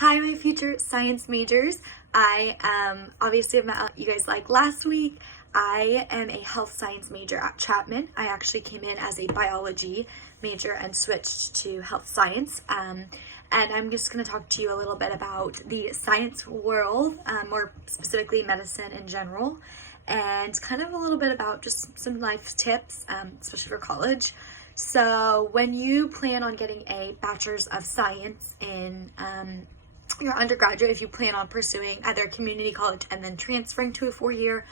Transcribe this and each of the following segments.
Hi, my future science majors. I obviously have met you guys like last week. I am a health science major at Chapman. I actually came in as a biology major and switched to health science. And I'm just going to talk to you a little bit about the science world, more specifically medicine in general, and kind of a little bit about just some life tips, especially for college. So when you plan on getting a bachelor's of science in your undergraduate, if you plan on pursuing either community college and then transferring to a 4-year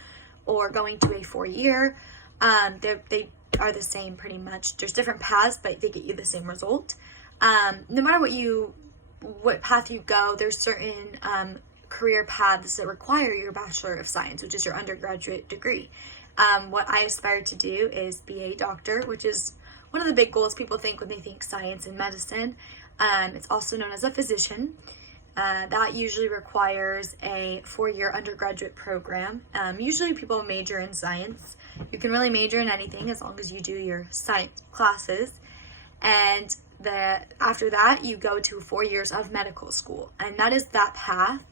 or going to a 4-year, they are the same pretty much. There's different paths, but they get you the same result. No matter what path you go, there's certain career paths that require your Bachelor of Science, which is your undergraduate degree. What I aspire to do is be a doctor, which is one of the big goals people think when they think science and medicine. It's also known as a physician. That usually requires a 4-year undergraduate program. Usually people major in science. You can really major in anything as long as you do your science classes. And after that, you go to 4 years of medical school. And that is that path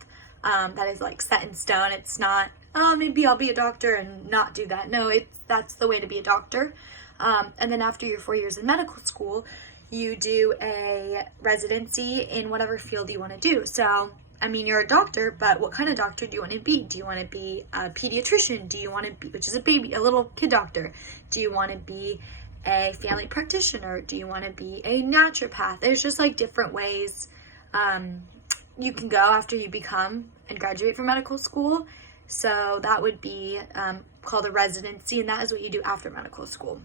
that is like set in stone. It's not, oh, maybe I'll be a doctor and not do that. No, that's the way to be a doctor. And then after your 4 years in medical school, you do a residency in whatever field you want to do. So, I mean, you're a doctor, but what kind of doctor do you want to be? Do you want to be a pediatrician? Do you want to be, which is a little kid doctor? Do you want to be a family practitioner? Do you want to be a naturopath? There's just like different ways you can go after you become and graduate from medical school. So that would be called a residency, and that is what you do after medical school.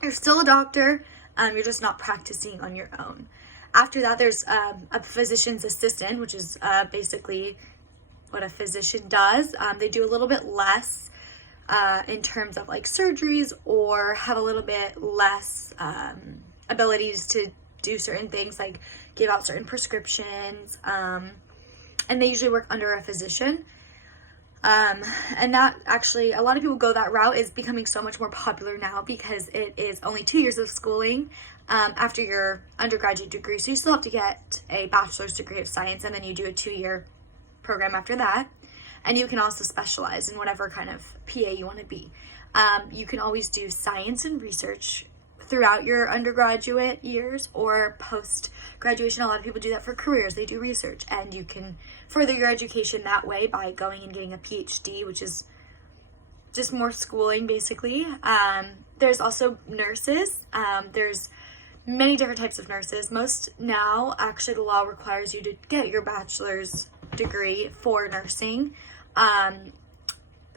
You're still a doctor. You're just not practicing on your own. After that, there's a physician's assistant, which is basically what a physician does. They do a little bit less in terms of like surgeries, or have a little bit less abilities to do certain things, like give out certain prescriptions. And they usually work under a physician. And that actually, a lot of people go that route. Is becoming so much more popular now because it is only 2 years of schooling after your undergraduate degree. So you still have to get a bachelor's degree of science, and then you do a 2-year program after that. And you can also specialize in whatever kind of PA you want to be. You can always do science and research throughout your undergraduate years or post-graduation. A lot of people do that for careers. They do research, and you can further your education that way by going and getting a PhD, which is just more schooling, basically. There's also nurses. There's many different types of nurses. Most now, actually, the law requires you to get your bachelor's degree for nursing.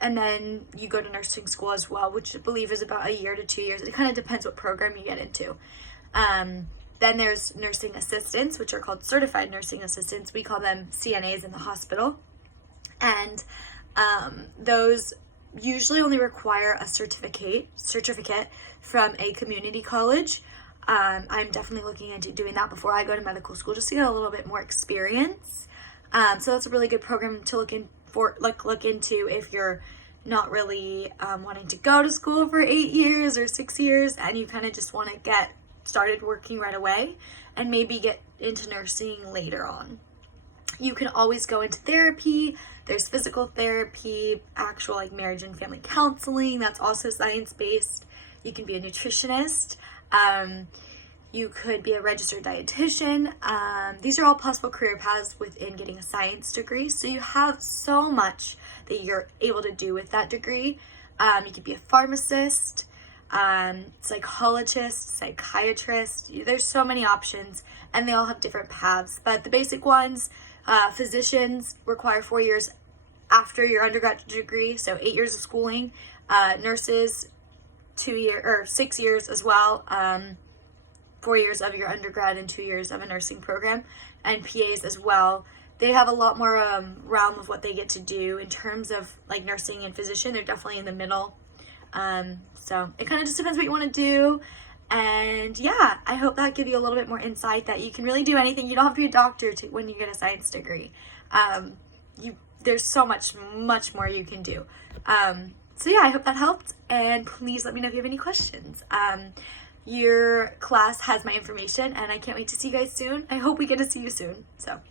And then you go to nursing school as well, which I believe is about 1 year to 2 years. It kind of depends what program you get into. Then there's nursing assistants, which are called certified nursing assistants. We call them CNAs in the hospital. And those usually only require a certificate from a community college. I'm definitely looking into doing that before I go to medical school, just to get a little bit more experience. So that's a really good program to look into if you're not really wanting to go to school for 8 years or 6 years, and you kind of just want to get started working right away and maybe get into nursing later on. You can always go into therapy. There's physical therapy, actual like marriage and family counseling. That's also science-based. You can be a nutritionist. You could be a registered dietitian. These are all possible career paths within getting a science degree. So you have so much that you're able to do with that degree. You could be a pharmacist, psychologist, psychiatrist. There's so many options, and they all have different paths. But the basic ones, physicians require 4 years after your undergraduate degree, so 8 years of schooling. Nurses, 6 years as well. 4 years of your undergrad and 2 years of a nursing program, and PAs as well. They have a lot more realm of what they get to do in terms of like nursing and physician. They're definitely in the middle. So it kind of just depends what you want to do. And yeah, I hope that gives you a little bit more insight that you can really do anything. You don't have to be a doctor when you get a science degree. There's so much more you can do. So yeah, I hope that helped, and please let me know if you have any questions. Your class has my information, and I can't wait to see you guys soon. I hope we get to see you soon. So